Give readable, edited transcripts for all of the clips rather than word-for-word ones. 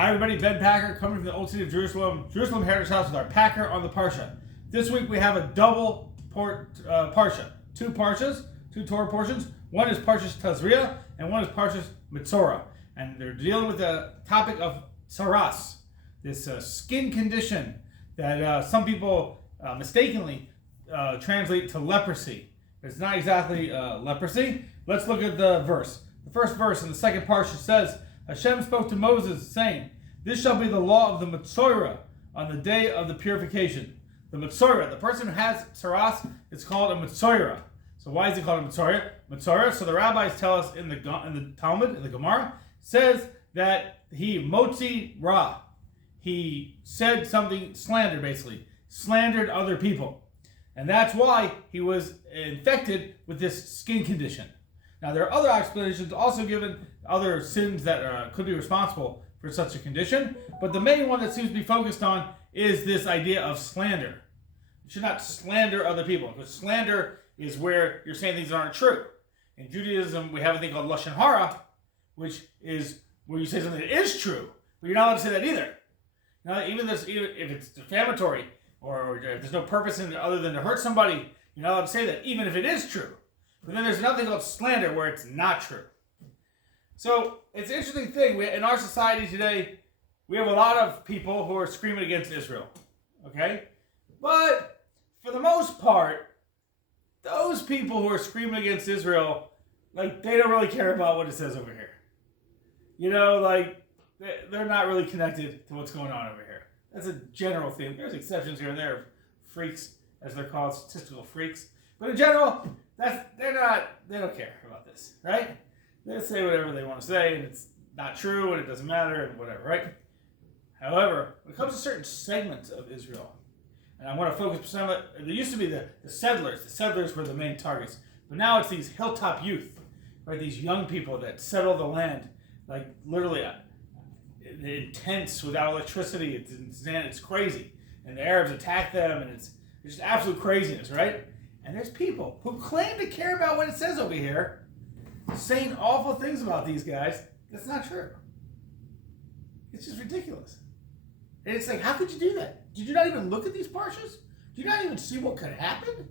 Hi everybody, Ben Packer coming from the old city of Jerusalem, Jerusalem Heritage House with our Packer on the Parsha. This week we have a double Parsha. Two Parshas, two Torah portions. One is Parshas Tazria and one is Parshas Metzora. And they're dealing with the topic of tsaras, this skin condition that some people mistakenly translate to leprosy. It's not exactly leprosy. Let's look at the verse. The first verse in the second Parsha says, Hashem spoke to Moses, saying, "This shall be the law of the Metzora on the day of the purification." The Metzora, the person who has tsaras, it's called a Metzora. So why is it called a Metzora? Metzora. So the rabbis tell us in the Talmud, in the Gemara, says that he motzi ra. He said something, slander basically, slandered other people. And that's why he was infected with this skin condition. Now, there are other explanations also given, other sins that could be responsible for such a condition, but the main one that seems to be focused on is this idea of slander. You should not slander other people, because slander is where you're saying things that aren't true. In Judaism, we have a thing called lashon hara, which is where you say something that is true, but you're not allowed to say that either. Now, even if it's defamatory, or if there's no purpose in it other than to hurt somebody, you're not allowed to say that, even if it is true. But then there's another thing called slander where it's not true. So it's an interesting thing. In our society today, we have a lot of people who are screaming against Israel. Okay? But for the most part, those people who are screaming against Israel, they don't really care about what it says over here. They're not really connected to what's going on over here. That's a general theme. There's exceptions here and there of freaks, as they're called, statistical freaks. But in general, they don't care about this, right? They say whatever they want to say, and it's not true, and it doesn't matter, and whatever, right? However, when it comes to certain segments of Israel, and I want to focus on it, there used to be the settlers. The settlers were the main targets, but now it's these hilltop youth, right? These young people that settle the land, literally intense without electricity. It's crazy, and the Arabs attack them, and it's just absolute craziness, right? And there's people who claim to care about what it says over here, saying awful things about these guys. That's not true. It's just ridiculous. And it's like, how could you do that? Did you not even look at these parshas? Did you not even see what could happen?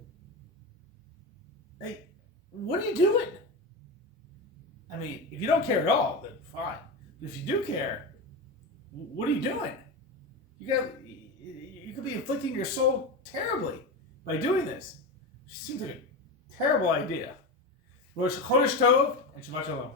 What are you doing? I mean, if you don't care at all, then fine. But if you do care, what are you doing? You could be inflicting your soul terribly by doing this. It seems like a terrible idea. Rosh Chodesh Tov and Shabbat Shalom.